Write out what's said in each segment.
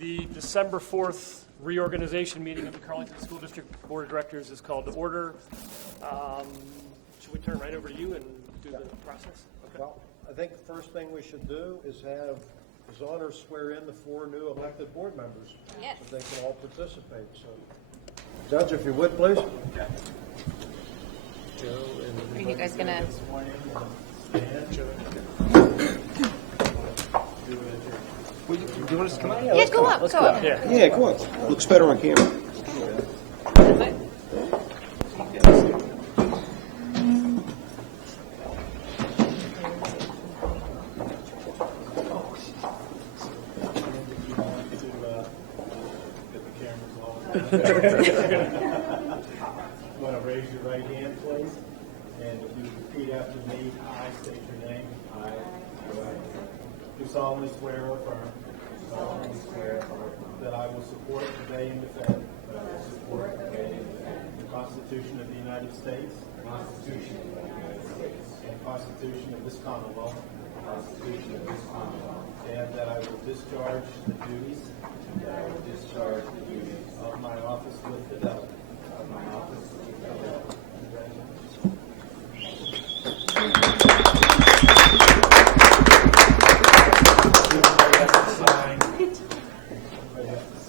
The December 4th reorganization meeting of the Carlynton School District Board of Directors is called to order. Should we turn right over to you and do the process? Okay. Well, I think the first thing we should do is have His Honor swear in the 4 new elected board members. Yes. So they can all participate. So, Judge, if you would, please. Are you guys gonna? Do you want us to come out? Yeah, go up. Go up. Yeah, go on. Looks better on camera. You want to raise your right hand, please, and if you repeat after me, I state your name. I do solemnly swear or affirm that I will support, obey, and defend the Constitution of the United States, and the Constitution of this Commonwealth, and that I will discharge the duties of my office with fidelity.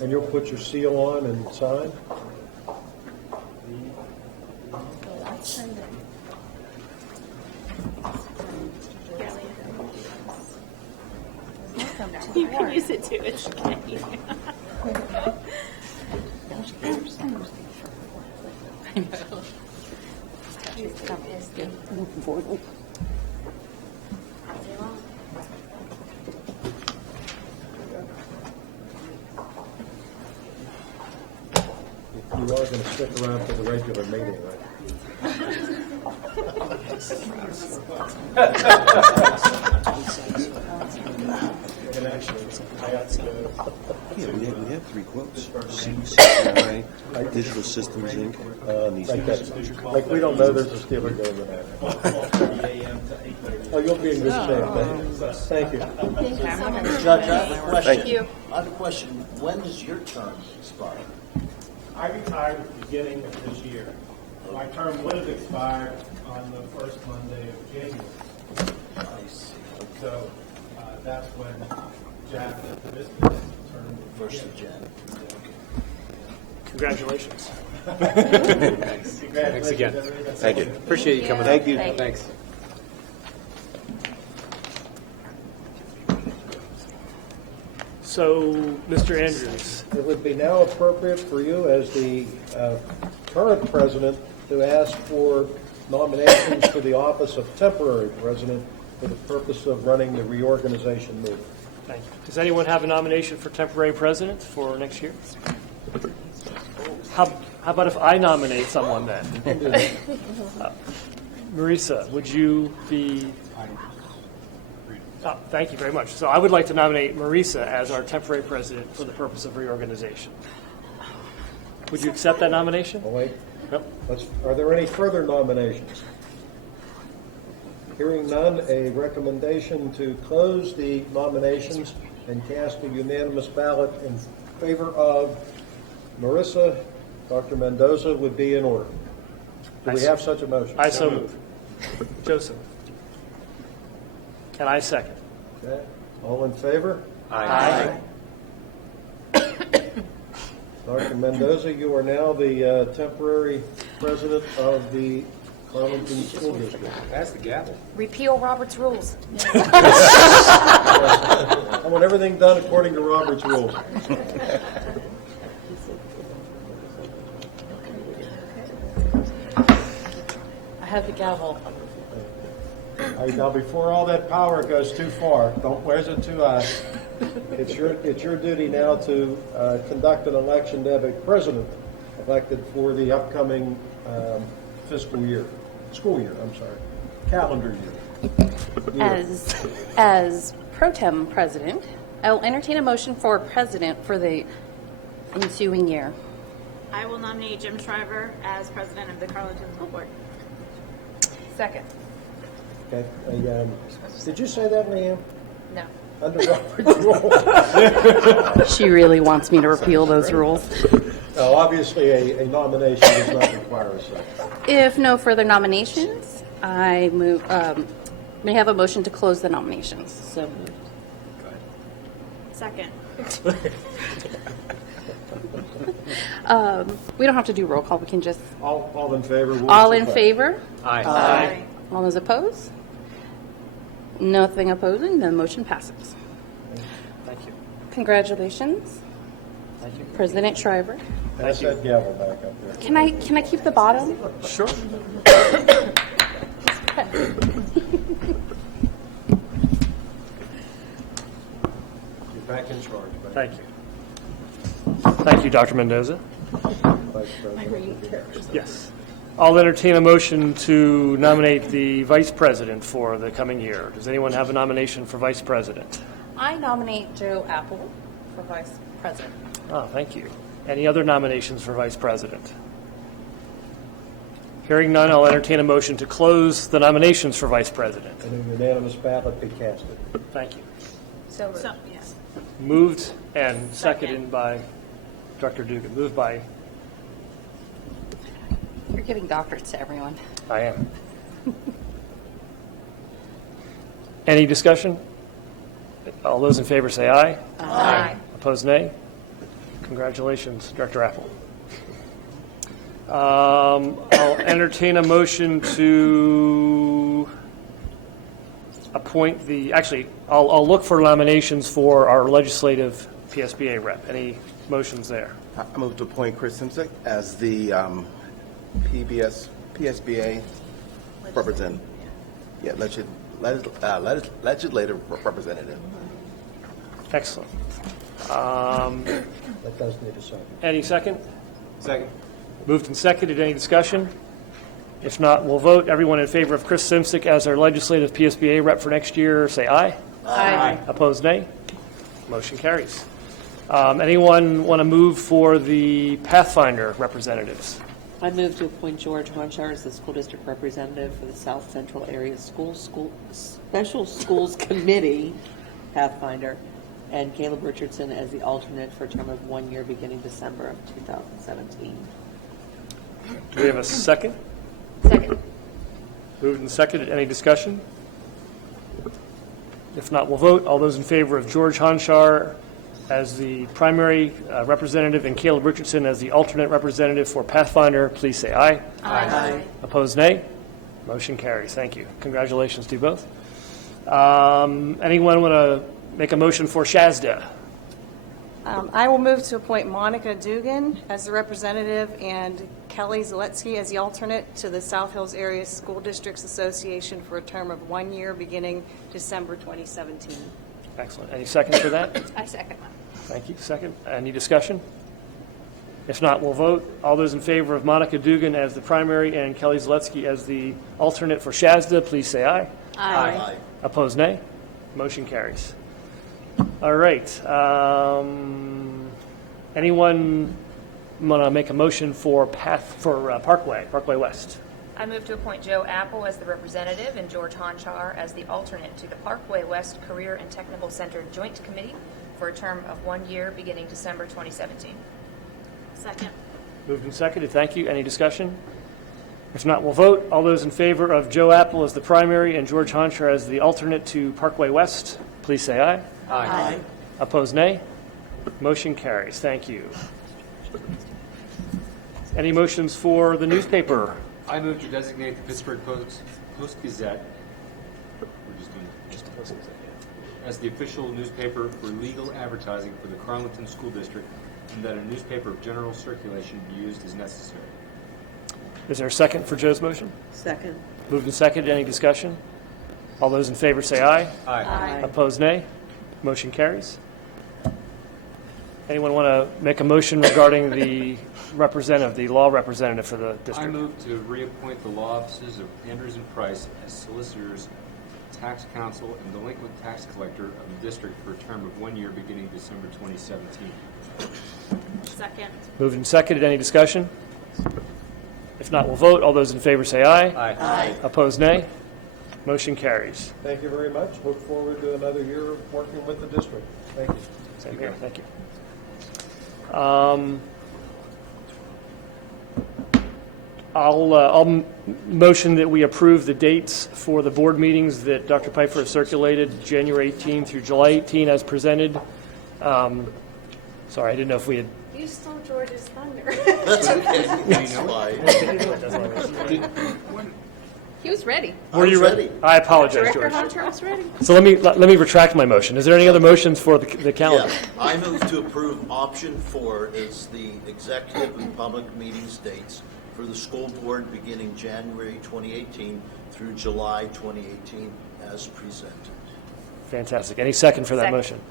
And you'll put your seal on and sign? You can use it too. It's okay. I know. Moving forward. You are going to stick around for the regular meeting, right? Yeah, we have 3 quotes. CCI, Digital Systems Inc. Like we don't know there's a Steeler game in that. Oh, you'll be in good shape. Thank you. Judge, I have a question. Thank you. I have a question. When does your term expire? I retired at the beginning of this year. My term would have expired on the first Monday of January. I see. So that's when Jack, this term, First of Jan. Congratulations. Thanks again. Thank you. Appreciate you coming. Thank you. Thanks. So, Mr. Andrews, It would be now appropriate for you as the current president to ask for nominations for the office of temporary president for the purpose of running the reorganization meeting. thank you. Does anyone have a nomination for temporary president for next year? How about if I nominate someone then? Marisa, would you be... Oh, thank you very much. So I would like to nominate Marisa as our temporary president for the purpose of reorganization. Would you accept that nomination? Oh, wait. Nope. Are there any further nominations? Hearing none, a recommendation to close the nominations and cast a unanimous ballot in favor of Marisa, Dr. Mendoza would be in order. Do we have such a motion? I so move. Joseph. And I second. Okay. All in favor? Aye. Dr. Mendoza, you are now the temporary president of the Carlynton School District. That's the gavel. Repeal Robert's rules. I want everything done according to Robert's rules. I have the gavel. Now, before all that power goes too far, don't wear it too high. It's your duty now to conduct an election to have a president elected for the upcoming school year, calendar year. As pro tem president, I will entertain a motion for president for the ensuing year. I will nominate Jim Shriver as president of the Carlynton School Board. Second. Okay. Did you say that, Leanne? No. under Robert's rules. She really wants me to repeal those rules. No, obviously, a nomination does not require a second. If no further nominations, I move, may I have a motion to close the nominations. So moved. Second. We don't have to do roll call, we can just, All in favor? rules all in effect. favor? Aye. All those opposed? Nothing opposing, the motion passes. Thank you. Congratulations, Thank you. President Shriver. Pass that gavel back up there. Can I keep the bottom? Sure. You're back in charge. Thank you. Thank you, Dr. Mendoza. Vice President. Yes. I'll entertain a motion to nominate the vice president for the coming year. Does anyone have a nomination for vice president? I nominate Joe Apple for vice president. Oh, thank you. Any other nominations for vice president? Hearing none, I'll entertain a motion to close the nominations for vice president. And a unanimous ballot be casted. Thank you. So, yes. Moved and seconded by Dr. Dugan. Moved by, You're giving doctorates to everyone. I am. Any discussion? All those in favor say aye. Aye. Opposed, nay. Congratulations, Director Apple. I'll entertain a motion to appoint I'll look for nominations for our legislative PSBA rep. Any motions there? I move to appoint Chris Simsick as the PSBA representative. Yeah, legislative representative. Excellent. That does need a second. Any second? Second. Moved and seconded. Any discussion? If not, we'll vote. Everyone in favor of Chris Simsick as our legislative PSBA rep for next year, say aye. Aye. Opposed, nay. Motion carries. Anyone want to move for the Pathfinder representatives? I move to appoint George Honchar as the school district representative for the South Central Area Special Schools Committee, Pathfinder, and Caleb Richardson as the alternate for a term of 1 year beginning December of 2017. Do we have a second? Second. Moved and seconded. Any discussion? If not, we'll vote. All those in favor of George Honchar as the primary representative and Caleb Richardson as the alternate representative for Pathfinder, please say aye. Aye. Opposed, nay. Motion carries. Thank you. Congratulations to you both. Anyone want to make a motion for Shazda? I will move to appoint Monica Dugan as the representative and Kelly Zaletsky as the alternate to the South Hills Area School Districts Association for a term of 1 year beginning December 2017. Excellent. Any seconds for that? I second that. Thank you. Second. Any discussion? If not, we'll vote. All those in favor of Monica Dugan as the primary and Kelly Zaletsky as the alternate for Shazda, please say aye. Aye. Opposed, nay. Motion carries. All right. Anyone want to make a motion for Parkway West? I move to appoint Joe Apple as the representative and George Honchar as the alternate to the Parkway West Career and Technical Center Joint Committee for a term of 1 year beginning December 2017. Second. Moved and seconded. Thank you. Any discussion? If not, we'll vote. All those in favor of Joe Apple as the primary and George Honchar as the alternate to Parkway West, please say aye. Aye. Opposed, nay. Motion carries. Thank you. Any motions for the newspaper? I move to designate the Pittsburgh Post-Gazette, we're just doing just the Post-Gazette, as the official newspaper for legal advertising for the Carlynton School District, and that a newspaper of general circulation be used as necessary. Is there a second for Joe's motion? Second. Moved and seconded. Any discussion? All those in favor say aye. Aye. Opposed, nay. Motion carries. Anyone want to make a motion regarding the law representative for the I district? move to reappoint the law offices of Andrews and Price as solicitors, tax counsel, and delinquent tax collector of the district for a term of 1 year beginning December 2017. Second. Moved and seconded. Any discussion? If not, we'll vote. All those in favor say aye. Aye. Opposed, nay. Motion carries. Thank you very much. Look forward to another year of working with the district. Thank you. Same here. Thank you. I'll motion that we approve the dates for the board meetings that Dr. Pfeiffer has circulated, January 18 through July 18 as presented. Sorry, I didn't know if we had. You stole George's thunder. That's fine. He was ready. Were you ready. I apologize, Director George. Hunter was ready. So let me retract my motion. Is there any other motions for the calendar? Yeah, I move to approve option 4 is the executive and public meetings dates for the school board beginning January 2018 through July 2018 as presented. Fantastic. Any second for that Second. motion?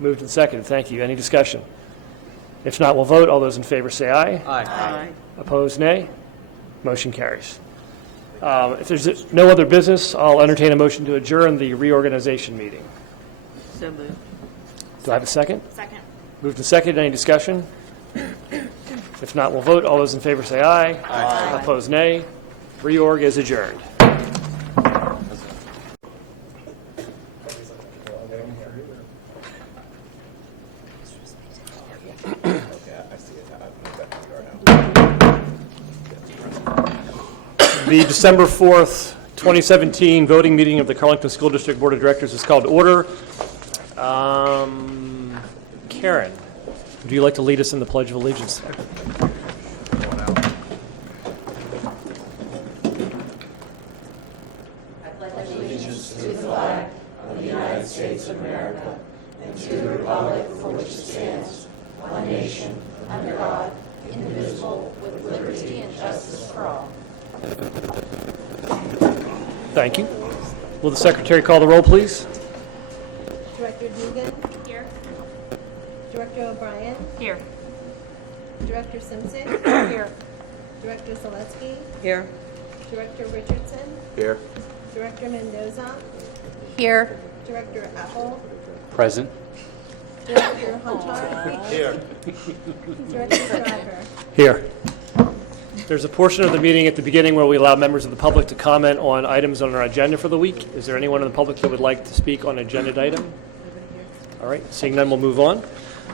Moved and seconded. Thank you. Any discussion? If not, we'll vote. All those in favor say aye. Aye. Opposed, nay. Motion carries. If there's no other business, I'll entertain a motion to adjourn the reorganization meeting. So moved. Do I have a second? Second. Moved and seconded. Any discussion? If not, we'll vote. All those in favor say aye. Aye. Opposed, nay. Reorg is adjourned. The December 4th, 2017 voting meeting of the Carlynton School District Board of Directors is called to order. Karen, would you like to lead us in the Pledge of Allegiance? Thank you. Will the secretary call the roll, please? Director Dugan, Here. Director O'Brien, Here. Director Simpson, Here. Director Seletsky, Here. Director Richardson, Here. Director Mendoza, Here. Director Apple, Present. Director Hunter, Here. Director Driver. Here. There's a portion of the meeting at the beginning where we allow members of the public to comment on items on our agenda for the week. Is there anyone in the public that would like to speak on an agenda item? All right, seeing none, we'll move on.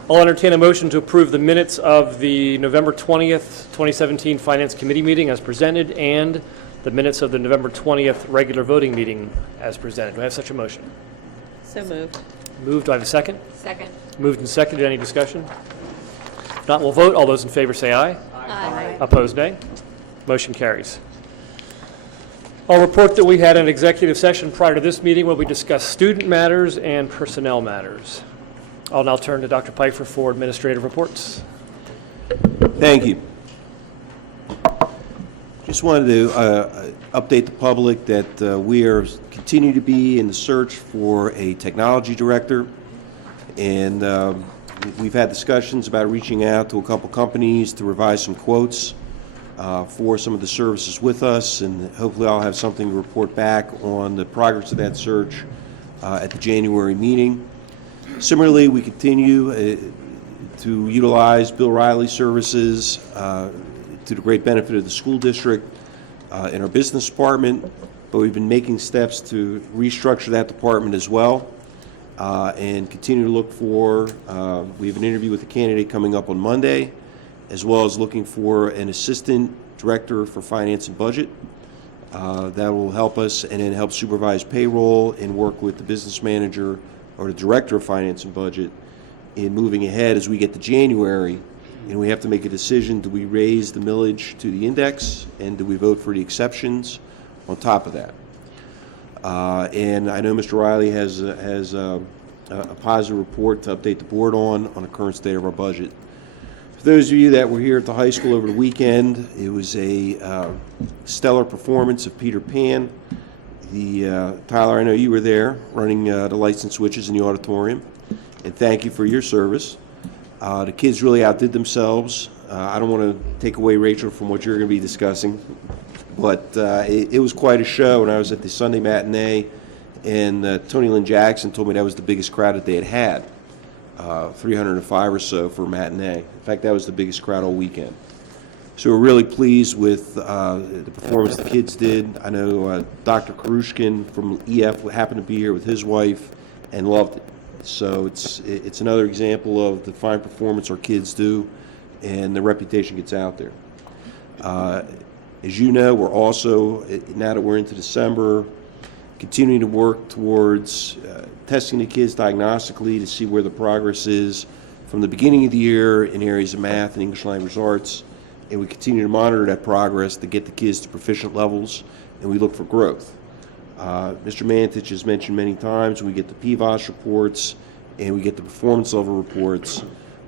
I'll entertain a motion to approve the minutes of the November 20th, 2017 Finance Committee meeting as presented and the minutes of the November 20th regular voting meeting as presented. Do I have such a motion? So moved. Moved. Do I have a second? Second. Moved and seconded. Any discussion? If not, we'll vote. All those in favor say aye. Aye. Opposed, nay. Motion carries. I'll report that we had an executive session prior to this meeting where we discussed student matters and personnel matters. I'll now turn to Dr. Pfeiffer for administrative reports. Thank you. Just wanted to update the public that we continue to be in the search for a technology director, and we've had discussions about reaching out to a couple companies to revise some quotes for some of the services with us, and hopefully I'll have something to report back on the progress of that search at the January meeting. Similarly, we continue to utilize Bill Riley's services to the great benefit of the school district in our business department, but we've been making steps to restructure that department as well and continue to look for, we have an interview with a candidate coming up on Monday, as well as looking for an assistant director for finance and budget. That will help us and then help supervise payroll and work with the business manager or the director of finance and budget in moving ahead as we get to January. And we have to make a decision: do we raise the millage to the index, and do we vote for the exceptions on top of that? And I know Mr. Riley has a positive report to update the board on the current state of our budget. For those of you that were here at the high school over the weekend, it was a stellar performance of Peter Pan. Tyler, I know you were there running the lights and switches in the auditorium, and thank you for your service. The kids really outdid themselves. I don't want to take away, Rachel, from what you're going to be discussing, but it was quite a show. And I was at the Sunday matinee, and Tony Lynn Jackson told me that was the biggest crowd that they had 305 or so for a matinee. In fact, that was the biggest crowd all weekend. So we're really pleased with the performance the kids did. I know Dr. Karushkin from EF happened to be here with his wife and loved it. So it's another example of the fine performance our kids do, and the reputation gets out there. As you know, we're also, now that we're into December, continuing to work towards testing the kids diagnostically to see where the progress is from the beginning of the year in areas of math and English language arts. And we continue to monitor that progress to get the kids to proficient levels, and we look for growth. Mr. Mantich has mentioned many times, we get the PVOS reports and we get the performance level reports.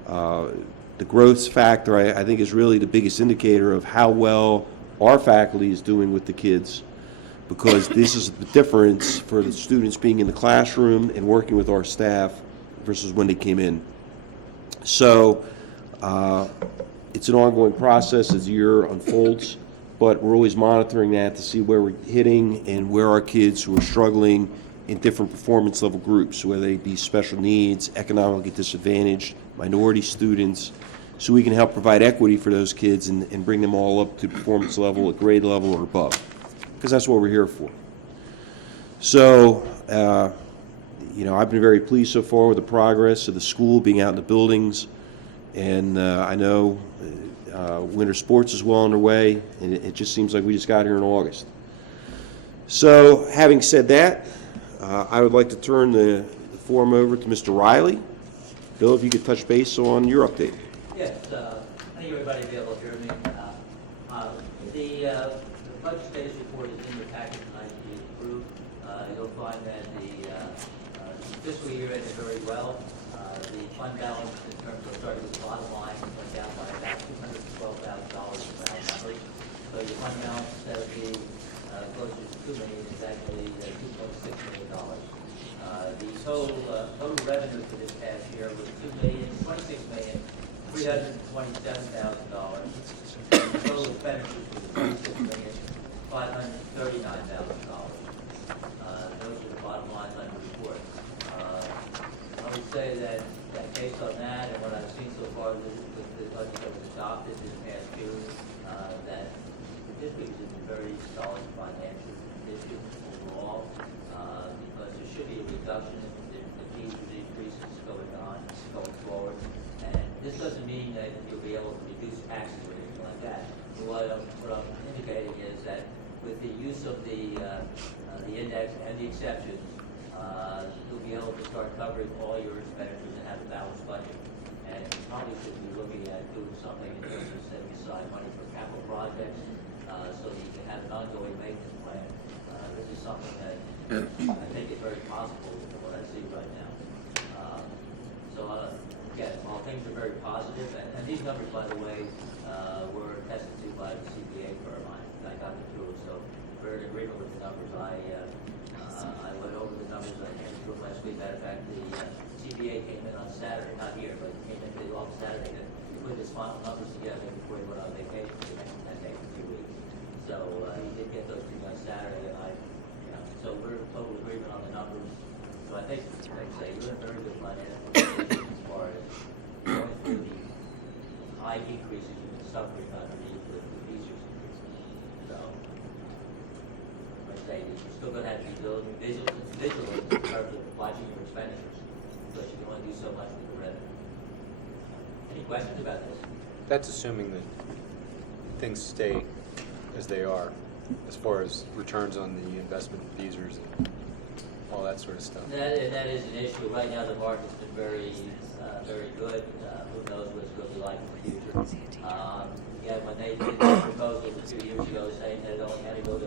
The growth factor, I think, is really the biggest indicator of how well our faculty is doing with the kids, because this is the difference for the students being in the classroom and working with our staff versus when they came in. So it's an ongoing process as the year unfolds, but we're always monitoring that to see where we're hitting and where our kids who are struggling in different performance level groups, whether they be special needs, economically disadvantaged, minority students, so we can help provide equity for those kids and bring them all up to performance level, at grade level or above, because that's what we're here for. So, I've been very pleased so far with the progress of the school being out in the buildings, and I know winter sports is well underway, and it just seems like we just got here in August. So, having said that, I would like to turn the forum over to Mr. Riley. Bill, if you could touch base on your update. Yes, I think everybody will be able to hear me. The budget status report is in your packet tonight to be approved. You'll find that the fiscal year ended very well. The fund balance in terms of starting with the bottom line went down by about $212,000 in round numbers. So your fund balance instead of being closer to $2 million is actually $2.6 million. The total revenue for this past year was $26,327,000. Total expenditures was $26,539,000. Those are the bottom lines on the report. I would say that based on that and what I've seen so far with the budget that was adopted this past June, that the district is in a very solid financial condition overall, because there should be a reduction in the fees and increases going forward. And this doesn't mean that you'll be able to reduce taxes or anything like that. But what I'm indicating is that with the use of the index and the exceptions, you'll be able to start covering all your expenditures and have a balanced budget. And you probably should be looking at doing something in terms of setting aside money for capital projects, so that you can have an ongoing maintenance plan. This is something that I think is very possible from what I see right now. Again, while things are very positive, and these numbers, by the way, were attested to by the CPA firm. I got them through, so we're in agreement with the numbers. I went over the numbers. I came through last week. Matter of fact, the CPA came in on Saturday, not here, but came in the office Saturday to put his final numbers together before he went on vacation for the next 10 days or 2 weeks. So he did get those things on Saturday, and so we're in total agreement on the numbers. So I think, like I say, we're in a very good financial position as far as going through the high increases you've been suffering underneath with the fees increases. So, like I say, you're still going to have to be vigilant in terms of watching your expenditures, because you can only do so much with the revenue. Any questions about this? That's assuming that things stay as they are, as far as returns on the investment feasors and all that sort of stuff. That is an issue. Right now, the market's been very good. Who knows what it's going to be like in the future? When they did the proposal 2 years ago saying that it only had to go to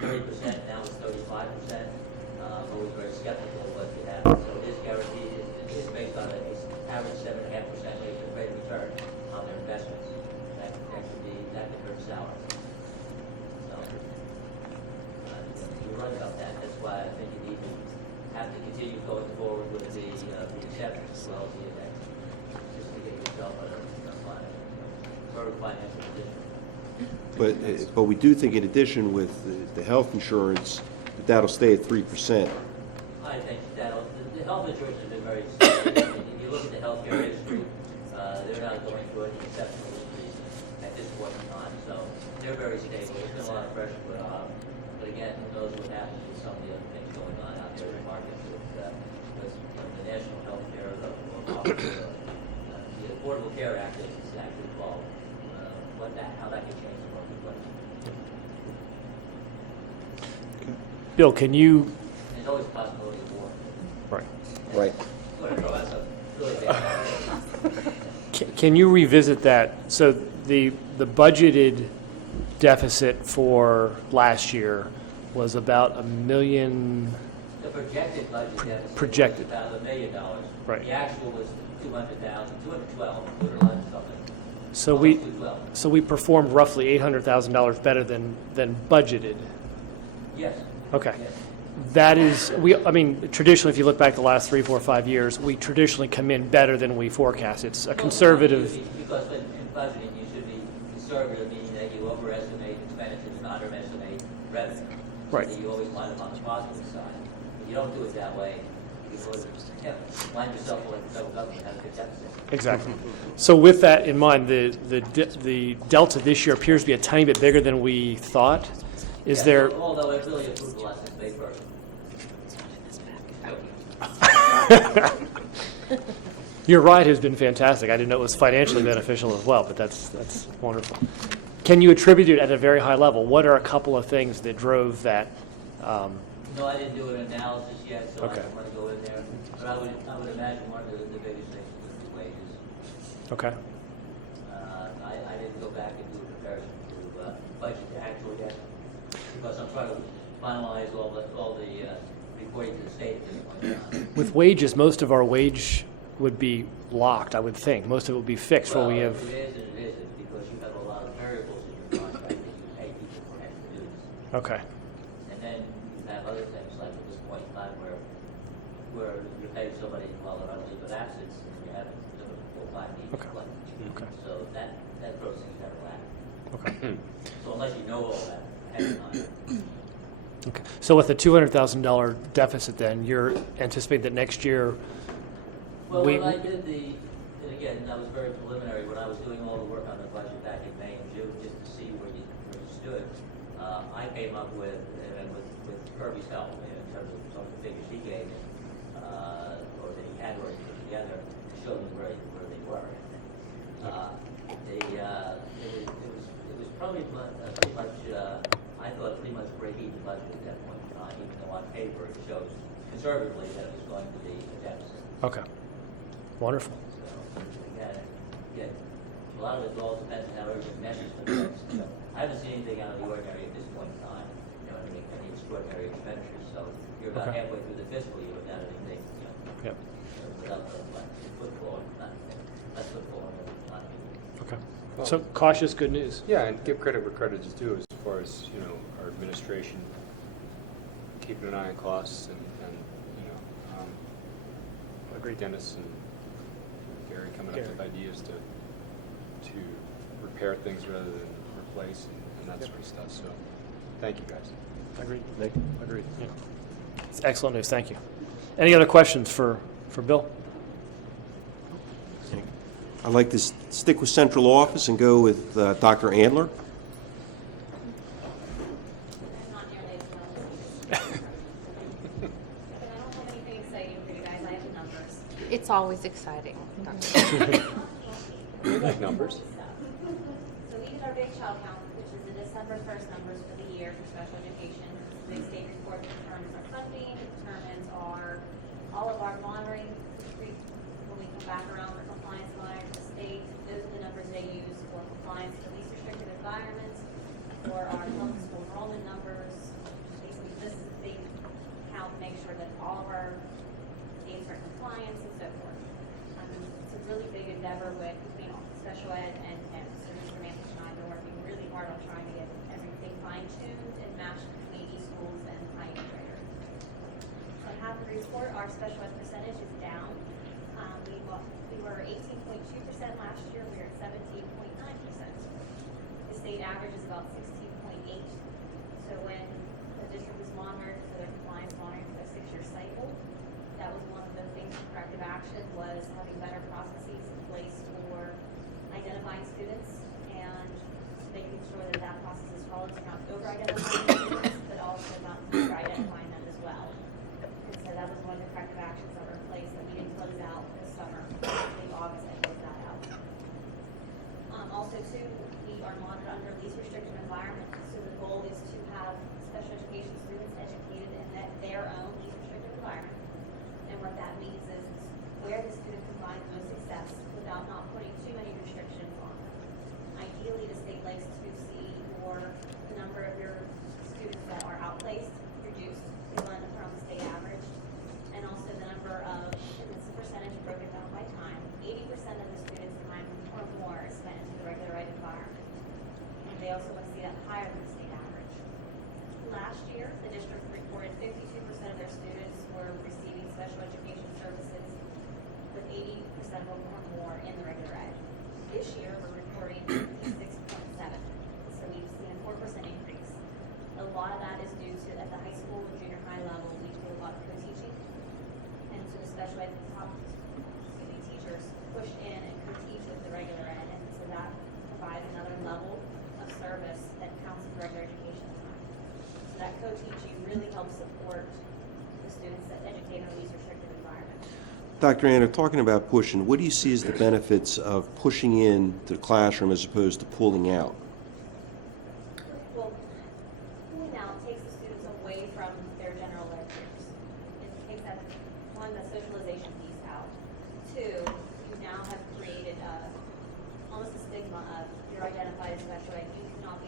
30%, now it's 35%, I was very skeptical of what could happen. So this guarantee is based on an average 7.5% rate of return on their investments. That could hurt salaries. So, you're right about that. That's why I think you need to have to continue going forward with the exceptions as well as the index, just to get yourself in a financial position. But we do think, in addition, with the health insurance, that'll stay at 3%. I think the health insurance has been very steady. If you look at the healthcare industry, they're not going through any exceptional increases. at this point in time. So they're very stable. There's been a lot of pressure put on them. But again, who knows what happens with some of the other things going on out there in the market with the National Health Care, the Affordable Care Act is actually called, how that could change the marketplace. Bill, can you, There's always a possibility of war. right, Right. Whatever, that's a really bad can you revisit that? So the budgeted deficit for last year was about $1 million. The projected budget deficit projected. was about $1 million. Right. The actual was 211 something. So Almost 212. so we performed roughly $800,000 better than budgeted. Yes. Okay. Yes. That is, I mean, traditionally, if you look back the last 3, 4, 5 years, we traditionally come in better than we forecast. It's a conservative. Because in budgeting, you should be conservative, meaning that you overestimate expenditures and underestimate revenue. Right. So that you always line up on the positive side. If you don't do it that way, you would line yourself like the federal government has a good deficit. Exactly. So with that in mind, the delta this year appears to be a tiny bit bigger than we thought. Is Yeah, there? Although it really improved a lot since May 1st. Your ride has been fantastic. I didn't know it was financially beneficial as well, but that's wonderful. Can you attribute it at a very high level? What are a couple of things that drove that? No, I didn't do an analysis yet, so Okay. I don't want to go in there. But I would imagine one of the biggest things was the wages. Okay. I didn't go back and do a comparison to budget to actual yet, because I'm trying to finalize all the reporting to the state at this point in time. With wages, most of our wage would be locked, I would think. Most of it would be fixed where we have. It is and it isn't, because you have a lot of variables in your contract that you pay people for extra duties. Okay. And then you have other things like at this point in time where you pay somebody while they're on leave of absence and you have sort of full-time need to Okay. collect. Okay. So that throws things out of whack. Okay. So unless you know all that ahead of time. Okay. So with a $200,000 deficit, then you're anticipating that next year. Well, when I did and again, that was very preliminary, when I was doing all the work on the budget back in May and June, just to see where you stood, I came up with Kirby's help in terms of some of the figures he gave me, or that he had already put together, to show me where they were. It was probably pretty much, I thought pretty much break-even budget at that point in time, even though on paper it shows conservatively that it was going to be a deficit. Okay. Wonderful. So, again, a lot of it all depends on how everything measures themselves. I haven't seen anything out of the ordinary at this point in time, any extraordinary expenditures. So you're about Okay. halfway through the fiscal year without anything, Yep. without the football, not football, not Okay. So cautious, good news. Yeah, and give credit where credit is due as far as, our administration keeping an eye on costs and Dennis and Gary coming up with ideas to repair things rather than replace and that sort of stuff. So thank you guys. Agreed. Agreed. Yeah. It's excellent news. Thank you. Any other questions for Bill? I'd like to stick with central office and go with Dr. Andler. Not nearly as well as you. But I don't have anything exciting for you guys. I have the numbers. It's always exciting. We like numbers. So these are big child count, which is the December 1st numbers for the year for special education. The state report determines our funding, it determines all of our monitoring. When we come back around for compliance monitoring to the state, those are the numbers they use for compliance to least restricted environments, for our public school enrollment numbers. Basically, this is a big count to make sure that all of our states are in compliance and so forth. It's a really big endeavor between special ed and so Mr. Manfish and I have been working really hard on trying to get everything fine-tuned and matched between e-schools and high-end graders. So I have to report our special ed percentage is down. We were 18.2% last year. We are at 17.9%. The state average is about 16.8%. So when the district was monitored for their compliance monitoring for the 6-year cycle, that was one of the things for corrective action was having better processes in place for identifying students and making sure that that process is followed, so not over-identifying students, but also not under-identifying them as well. And so that was one of the corrective actions that were in place that we didn't close out this summer. In August, I closed that out. Also, too, we are monitored under least restrictive environment. So the goal is to have special education students educated in their own least restrictive environment. And what that means is where the student can find the most success without not putting too many restrictions on them. Ideally, the state likes to see more the number of your students that are outplaced reduced to run from the state average, and also the number of, and it's a percentage broken down by time, 80% of the students' time or more is spent in the regular ed environment. And they also want to see that higher than the state average. Last year, the district reported 52% of their students were receiving special education services, with 80% of them or more in the regular ed. This year, we're reporting 56.7. So we've seen a 4% increase. A lot of that is due to at the high school and junior high level, we do a lot of co-teaching. And so the special ed teachers push in and co-teach with the regular ed. And so that provides another level of service that counts as regular education time. So that co-teaching really helps support the students that educate in a least restricted environment. Dr. Anna, talking about pushing, what do you see as the benefits of pushing in to the classroom as opposed to pulling out? Well, pulling out takes the students away from their general ed peers. It takes that, one, the socialization piece out. Two, you now have created almost a stigma of you're identified as special ed, you're not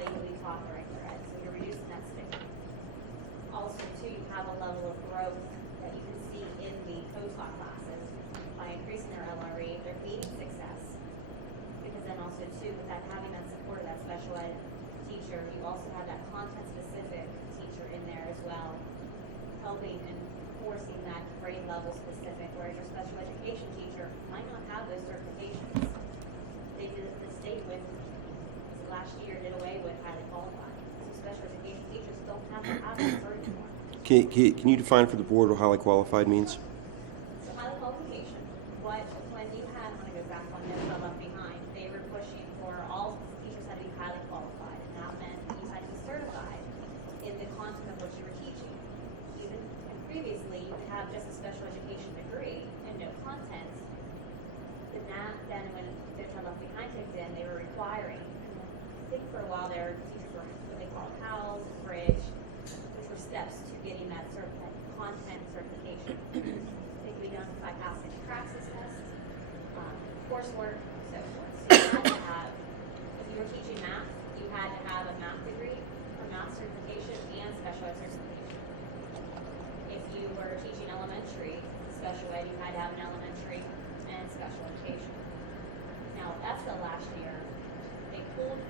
able to be taught the regular ed, so you're reducing that stigma. Also, two, you have a level of growth that you can see in the co-taught classes by increasing their LRE, their meeting success. Because then also too, with that having that support of that special ed teacher, you also have that content-specific teacher in there as well, helping and forcing that grade level specific, whereas your special education teacher might not have those certifications. They did the state with last year did away with highly qualified. So special education teachers don't have to have that cert anymore. Can you define for the board what highly qualified means? So highly qualification, when you had, when I go back on this, I left behind, they were pushing for all teachers had to be highly qualified, and that meant you had to be certified in the content of what you were teaching. Even and previously, you could have just a special education degree and no content. But then when their time left behind kicked in, they were requiring. I think for a while their teachers were what they call PALS and Bridge, which were steps to getting that content certification. They could be done by passing praxis tests, coursework, and so forth. So you had to have, if you were teaching math, you had to have a math degree, or math certification, and special ed certification. If you were teaching elementary special ed, you had to have an elementary and special education. Now, ESSA last year,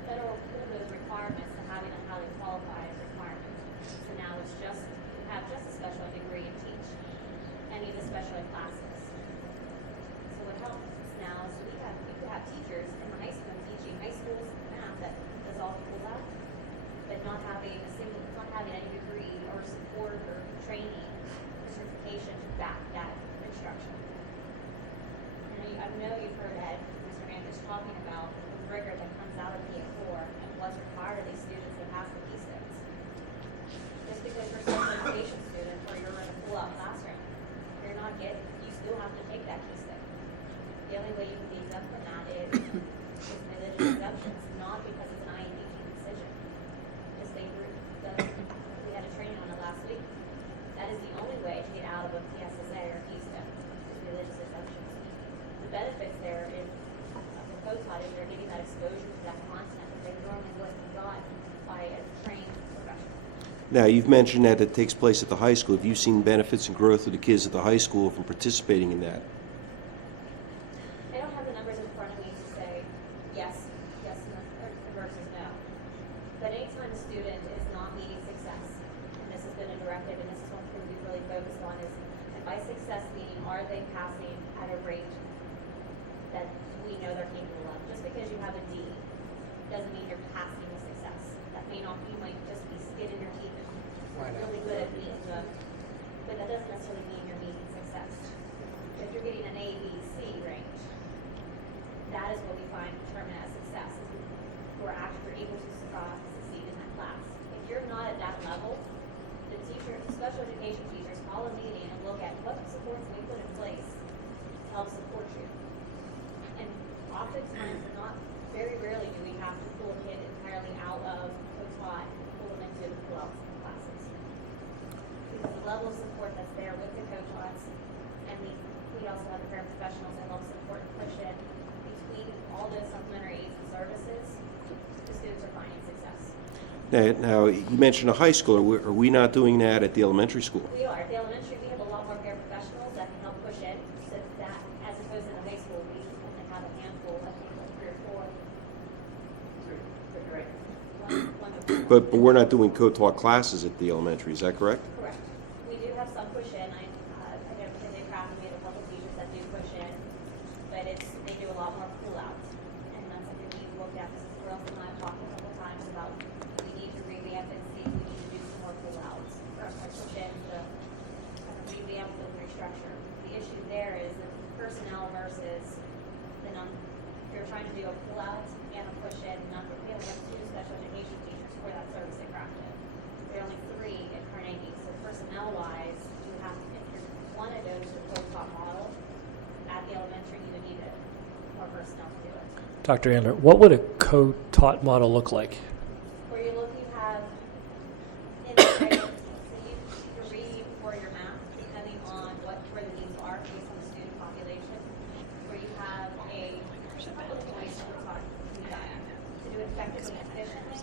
federal pulled those requirements to having a highly qualified requirement. So now it's just, you have just a special ed degree and teach any of the special ed classes. So what helps now is you have teachers in the high school teaching high school math that does all the pull out, but not having any degree or support or training or certification to back that instruction. And I know you've heard Ed, Mr. Andrews talking about the rigor that comes out of PA4 and what's required of these students to pass the P6. Just because you're a special education student or you're in a pull-out classroom, you still have to take that P6. The only way you can be exempt from that is religious exemptions, not because it's an IEP decision. The state group, we had a training on it last week. That is the only way to get out of a PSSA or PSTEM is religious exemptions. The benefits there is the co-taught is they're getting that exposure to that content that they normally wouldn't have gotten by a trained professional. Now, you've mentioned that it takes place at the high school. Have you seen benefits and growth of the kids at the high school from participating in that? I don't have the numbers in front of me to say yes versus no. But anytime a student is not meeting success, and this has been a directive, and this is one thing we've really focused on is, and by success meaning, are they passing at a rate that we know they're capable of? Just because you have a D doesn't mean you're passing with success. That may not, you might just be skin in your teeth and really good at meeting them, but that doesn't necessarily mean you're meeting success. If you're getting an A, B, C range, that is what we find determined as success. We're oftentimes, and not very rarely, do we have to pull a kid entirely out of co-taught, pull them into pull-out classes. Because the level of support that's there with the co-taughts, and we also have the paraprofessionals that help support and push in between all those supplementary aids and services, the students are finding success. Now, you mentioned a high school. Are we not doing that at the elementary school? We are. At the elementary, we have a lot more paraprofessionals that can help push in, so that, as opposed to the high school, we only have a handful, I think, like 3 or 4. One to 4. But we're not doing co-taught classes at the elementary, is that correct? Correct. We do have some push in. I know because they craft, we have a couple teachers that do push in, but they do a lot more pull out. And that's something we've looked at. Mrs. Wells and I have talked a couple times about we need to revamp and see if we need to do some more pull outs. Or push in to kind of revamp the restructure. The issue there is the personnel versus the you're trying to do a pull out and a push in number. We only have 2 special education teachers for that service at Grafton. There are only 3 at Carnegie. So personnel wise, you have to, if you want to go to the co-taught model at the elementary, you would need more personnel to do it. Dr. Andler, what would a co-taught model look like? Where you look, you have in the grades, so you read for your math depending on where the needs are based on the student population. Where you have a couple of ways to talk to do it effectively and efficiently.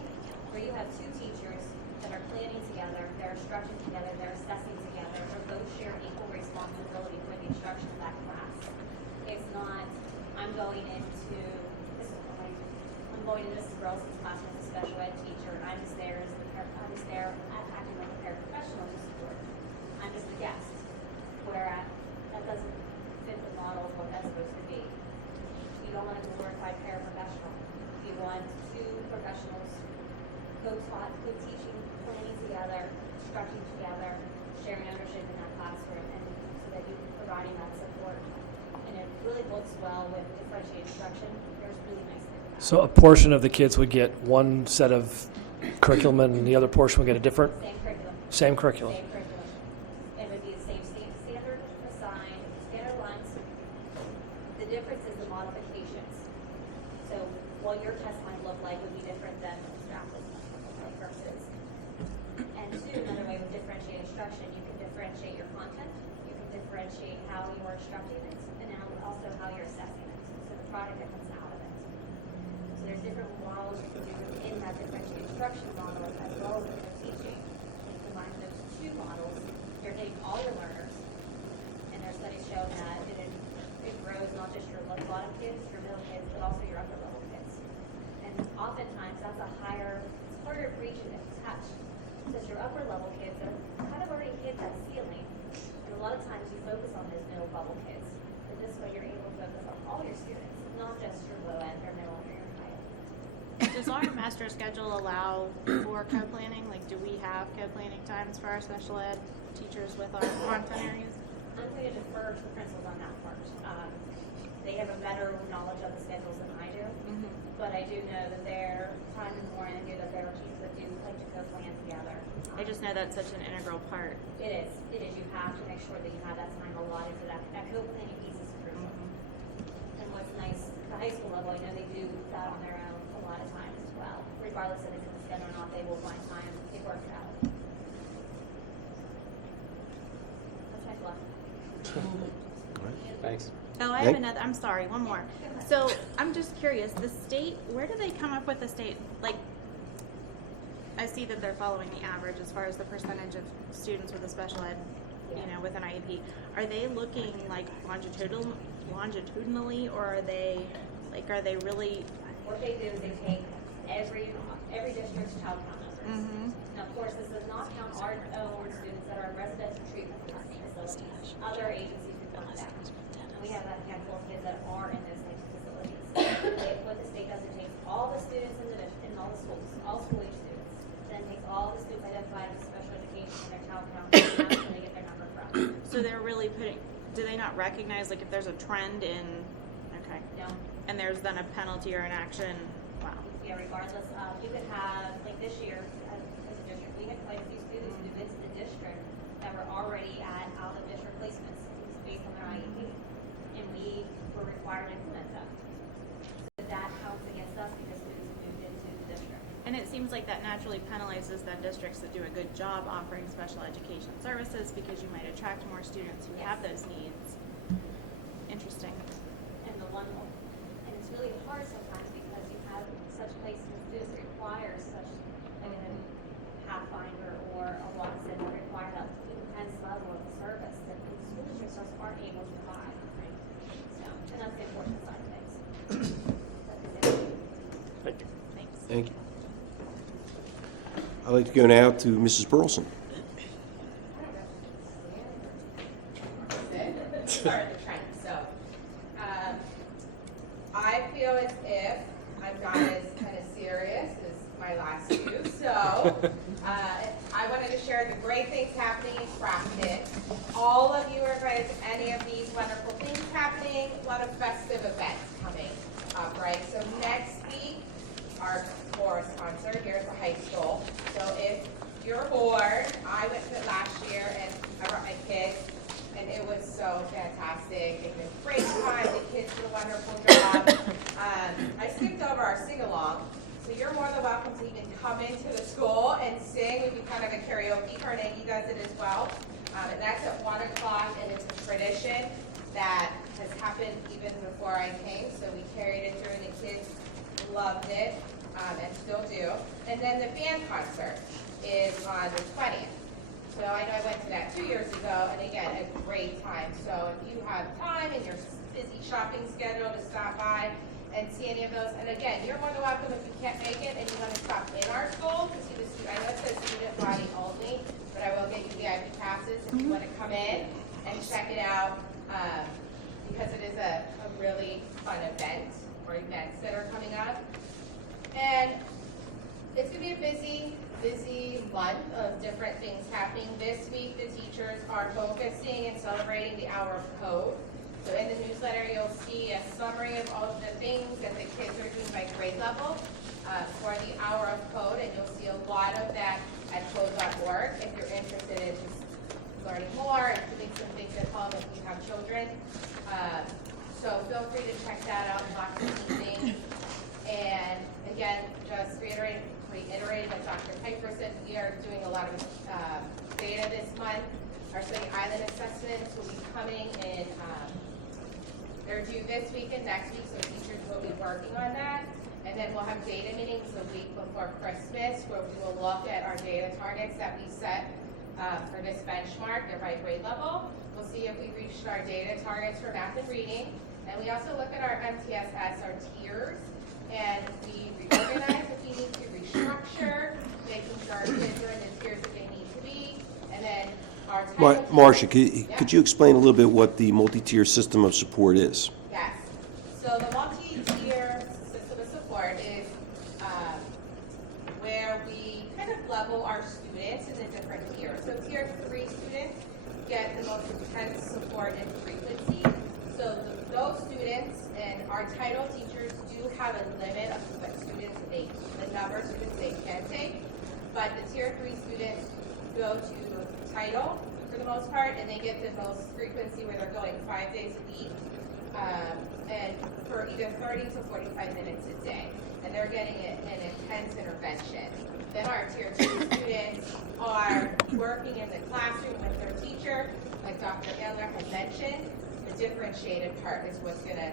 Where you have 2 teachers that are planning together, they're instructing together, they're assessing together, they're both sharing equal responsibility for the instruction of that class. It's not, I'm going into Mrs. Burleson's class as a special ed teacher, and I'm just there acting like a paraprofessional to support. I'm just a guest. Whereas that doesn't fit the model of what that's supposed to be. You don't want a glorified paraprofessional. You want 2 professionals co-taught, co-teaching, planning together, instructing together, sharing ownership in that classroom, and so that you're providing that support. And it really looks well with differentiated instruction. There's really nice things about it. So a portion of the kids would get one set of curriculum and the other portion would get a different? Same curriculum. Same curriculum. Same curriculum. It would be the same standard assigned, standard lines. The difference is the modifications. So what your test might look like would be different than Apple's versus. And 2, another way with differentiated instruction, you can differentiate your content, you can differentiate how you are instructing it, and now also how you're assessing it. So the product that comes out of it. So there's different models you can do within that differentiated instruction model as well as the teaching. Combine those 2 models, you're getting all your learners, and their studies show that it grows not just your bottom kids, your middle kids, but also your upper level kids. And oftentimes that's it's harder to reach and touch, because your upper level kids are kind of already hit that ceiling, and a lot of times you focus on those middle bubble kids. And this way you're able to focus on all your students, not just your low end or middle or your high end. Does our master schedule allow for co-planning? Like, do we have co-planning times for our special ed teachers with our content areas? I'm going to defer to the principals on that part. They have a better knowledge of the schedules than I do, but I do know that they're time in the morning, I do that there are teams that do like to co-plan together. I just know that's such an integral part. It is. You have to make sure that you have that time allotted for that. That co-planning piece is crucial. And what's nice, the high school level, I know they do that on their own a lot of times as well. Regardless if it's in the schedule or not, they will find time to work it out. That's my fluff. Thanks. Oh, I have another. I'm sorry, one more. So I'm just curious. The state, where do they come up with the state? Like, I see that they're following the average as far as the percentage of students with a special ed, with an IEP. Are they looking like longitudinally, or are they really? What they do is they take every district's child count numbers. Now, of course, this does not count our own students that are in residential treatment facilities. Other agencies who fund that. And we have a handful of kids that are in those types of facilities. What the state does, it takes all the students in all the schools, all school age students, then takes all the students identified with special education and their child count, and that's where they get their number from. So they're really putting. Do they not recognize if there's a trend in? Okay. No. And there's then a penalty or an action. Wow. Yeah, regardless, you could have, like this year, as a district, we had quite a few students who moved into the district that were already at out-of-district placements based on their IEP, and we were required to implement them. it seems like that naturally penalizes the districts that do a good job offering special education services because you might attract more students who have those needs. Interesting. And it's really hard sometimes because you have such placements that require such a Pathfinder or a Watson that require that intense level of service that the school districts just aren't able to provide. So, and that's the important side of things. Thank you. Thanks. Thank you. I'd like to go now to Mrs. Burleson. Start the trend. So, I feel as if I'm not as kind of serious as my last two. So, I wanted to share the great things happening in Grafton. All of you are invited to any of these wonderful things happening. A lot of festive events coming up, right? So next week, our floor sponsor here at the high school. So if you're bored, I went to it last year and I brought my kids. And it was so fantastic. It was a great time. The kids did a wonderful job. I skipped over our sing-along, so you're more than welcome to even come into the school and sing. We do kind of a karaoke. Carnegie does it as well. And that's at 1 o'clock, and it's a tradition that has happened even before I came. So we carried it through, and the kids loved it and still do. And then the band concert is on the 20th. So I know I went to that 2 years ago, and again, a great time. So if you have time in your busy shopping schedule to stop by and see any of those, and again, you're more than welcome if you can't make it and you want to stop in our school to see the student. I know it says student body only, but I will get you VIP passes if you want to come in and check it out because it is a really fun event or events that are coming up. And it's going to be a busy month of different things happening. This week, the teachers are focusing and celebrating the Hour of Code. So in the newsletter, you'll see a summary of all of the things that the kids are doing by grade level for the Hour of Code, and you'll see a lot of that at code.org if you're interested in just learning more and doing some things at home if you have children. So feel free to check that out, lots of neat things. And again, just reiterating what Dr. Piper said, we are doing a lot of data this month. Our study island assessments will be coming in, they're due this week and next week, so teachers will be working on that. And then we'll have data meetings the week before Christmas where we will look at our data targets that we set for this benchmark. They're by grade level. We'll see if we reached our data targets for math and reading. And we also look at our MTSS, our tiers, and we reorganize if we need to, restructure, making sure our kids are in the tiers that they need to be, and then our Marcia, could you explain a little bit what the multi-tier system of support is? Yes. So the multi-tier system of support is where we kind of level our students in the different tiers. So tier 3 students get the most intense support and frequency. So those students and our title teachers do have a limit of what students the number of students they can take, but the tier 3 students go to title for the most part, and they get the most frequency where they're going 5 days a week, and for either 30 to 45 minutes a day, and they're getting an intense intervention. Then our tier 2 students are working in the classroom with their teacher, like Dr. Eller had mentioned. The differentiated part is what's going to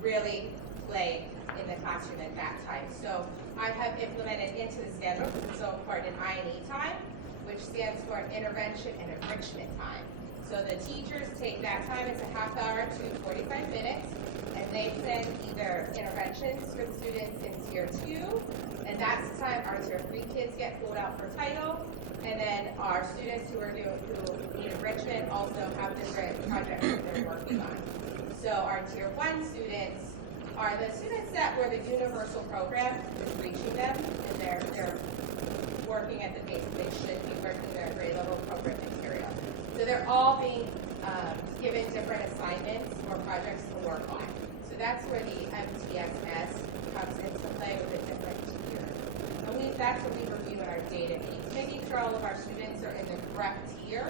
really play in the classroom at that time. So I have implemented into the schedule, because it's so important, an I&E time, which stands for intervention and enrichment time. So the teachers take that time, it's a half hour to 45 minutes, and they plan either interventions for the students in tier 2, and that's the time our tier 3 kids get pulled out for title, and then our students who need enrichment also have different projects that they're working on. So our tier 1 students are the students that where the universal program is reaching them, and they're working at the pace that they should be working their grade level program material. So they're all being given different assignments or projects to work on. So that's where the MTSS comes into play with the different tiers. And that's what we review in our data meetings, making sure all of our students are in the correct tier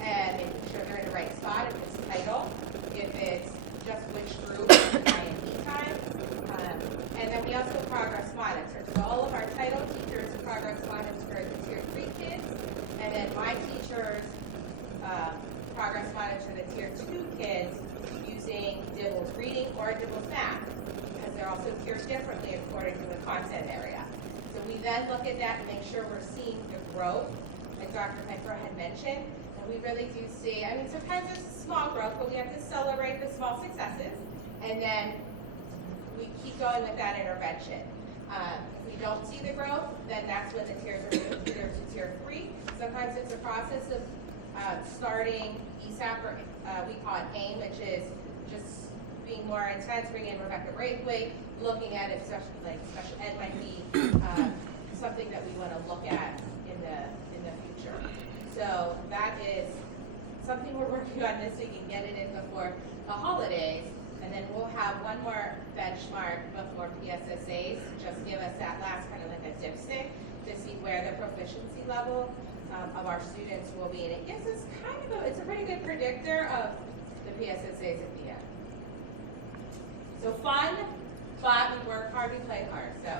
and making sure they're in the right spot if it's title, if it's just which group I&E time. And then we also progress monitor. So all of our title teachers deductible SNAP, because they're also tiered differently according to the content area. So we then look at that and make sure we're seeing the growth, like Dr. Piper had mentioned, and we really do see, I mean, sometimes it's small growth, but we have to celebrate the small successes, and then we keep going with that intervention. If we don't see the growth, then that's when the tiers are moved either to tier 3. Sometimes it's a process of starting ESAP, or we call it AIM, which is just being more intense, bringing in Rebecca Braithwaite, looking at it, especially like special ed might be something that we want to look at in the future. So that is something we're working on this week and get it in before the holidays. And then we'll have one more benchmark before PSSAs, just give us that last kind of like a dipstick to see where the proficiency level of our students will be. And it gives us kind of it's a pretty good predictor of the PSSAs at the end. So fun, but we work hard, we play hard. So,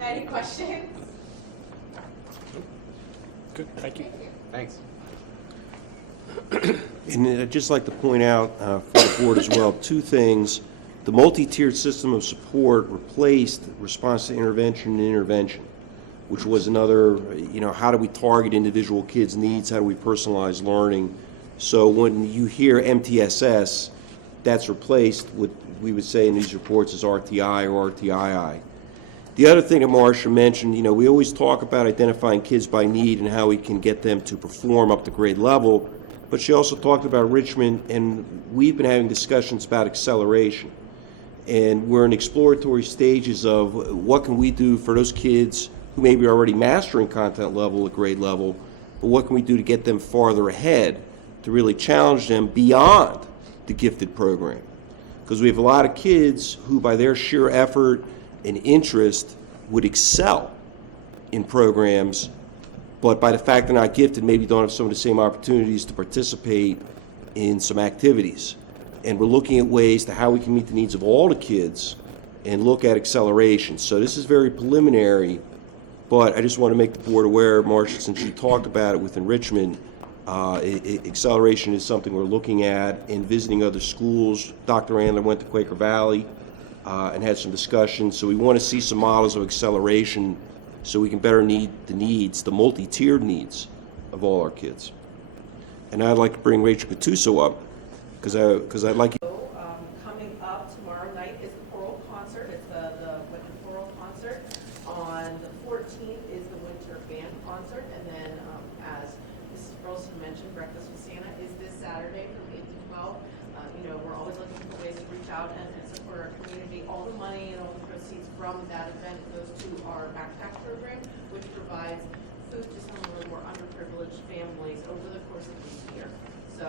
any questions? Good, thank you. Thanks. And I'd just like to point out for the board as well, two things. The multi-tiered system of support replaced response to intervention and intervention, which was another, how do we target individual kids' needs? How do we personalize learning? So when you hear MTSS, that's replaced with, we would say in these reports, is RTI or RTII. The other thing that Marcia mentioned, we always talk about identifying kids by need and how we can get them to perform up to grade level, but she also talked about enrichment, and we've been having discussions about acceleration. And we're in exploratory stages of what can we do for those kids who maybe are already mastering content level at grade level, but what can we do to get them farther ahead, to really challenge them beyond the gifted program? Because we have a lot of kids who, by their sheer effort and interest, would excel in programs, but by the fact they're not gifted, maybe don't have some of the same opportunities to participate in some activities. And we're looking at ways to how we can meet the needs of all the kids and look at acceleration. So this is very preliminary, but I just want to make the board aware, Marcia, since you talked about it with enrichment, acceleration is something we're looking at and visiting other schools. Dr. Andler went to Quaker Valley and had some discussions. So we want to see some models of acceleration so we can better meet the needs, the multi-tiered needs of all our kids. And I'd like to bring Rachel Gattuso up because I'd like you. Coming up tomorrow night is the choral concert. It's the winter choral concert. On the 14th is the winter band concert, and then as Mrs. Burleson mentioned, Breakfast with Santa is this Saturday from 8 to 12. We're always looking for ways to reach out and support our community. All the money and all the proceeds from that event goes to our backpack program, which provides food to some of the more underprivileged families over the course of this year. So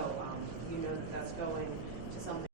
that's going to something